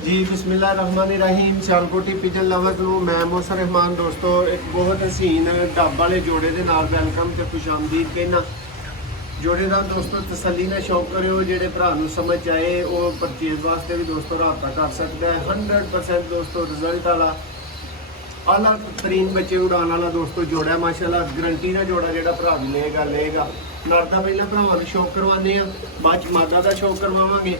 जी बिस्मिल्लाहिर्रहमानिर्रहीम। Sialkoti pigeon lover ਨੂੰ मैं मौसर रहमान दोस्तों एक बहुत हसीन डब वाले जोड़े ਦੇ ਨਾਲ ਵੈਲਕਮ ਤੇ ਖੁਸ਼ਾਮਦੀਦ ਕਹਿਣਾ। जोड़े का दोस्तों तसल्ली ਨਾਲ शौक करो, ਜਿਹੜੇ ਭਰਾ ਨੂੰ समझ आए वो परचेज वास्ते भी दोस्तों रब्ता कर सकता है। 100% दोस्तों रिजल्ट वाला आला तरीन बच्चे उड़ाने वाला दोस्तों जोड़ा माशाल्लाह गारंटी का जोड़ा जो भरा भी लेगा। नर का पहले भरावान शौक करवाने बाद च मादा का शौक करवावांगे।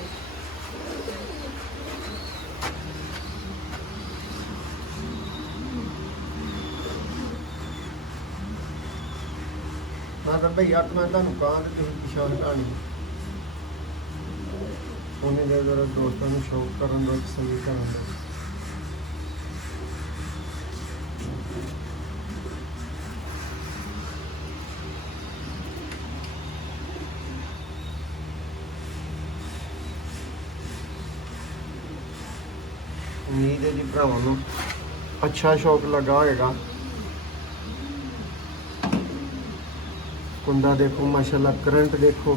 हाँ तो भैया मैं तुम कहाँ तो तुम पछाण ढाणी उन्हें दे जरा दोस्तों को शौक करन दो, तसल्ली करन दो। उम्मीद है जी भरावां नूं अच्छा शौक लगा होएगा। कुंदा देखो माशाल्लाह, करंट देखो,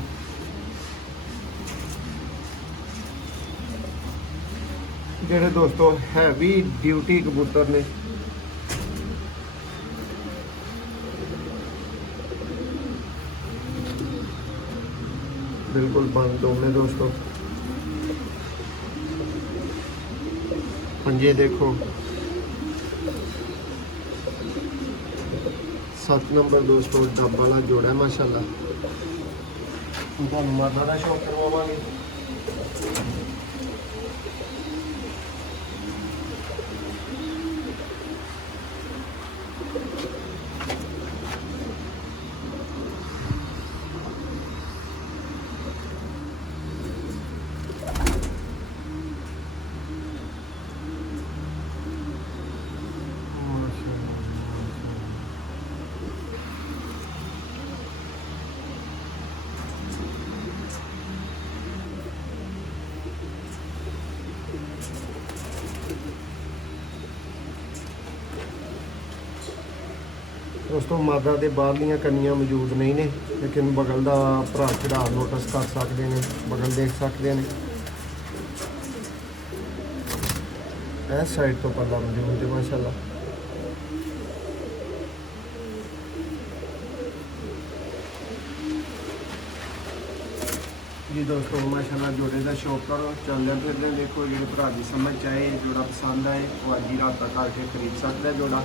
जेड़े दोस्तों हैवी ड्यूटी कबूतर ने बिल्कुल बंद दोने दोस्तों। पंजे देखो 7 नंबर दोस्तों डब वाला जोड़ा है माशाल्लाह। तुहानूं मादा का शौक करवावांगे। दोस्तों मादा के बाहरलियाँ कनियाँ मौजूद नहीं ने, लेकिन बगल का भरा चढ़ा नोटिस कर सकते हैं, बगल देख सकते हैं। इस साइड तो पल्ला मौजूद है माशाल्लाह। जी दोस्तों माशाल्लाह जोड़े का शौक करो, चलते फिरते देखो, जो भरा की समझ आए जोड़ा पसंद आए वो अज ही रात करके खरीद सकता है जोड़ा।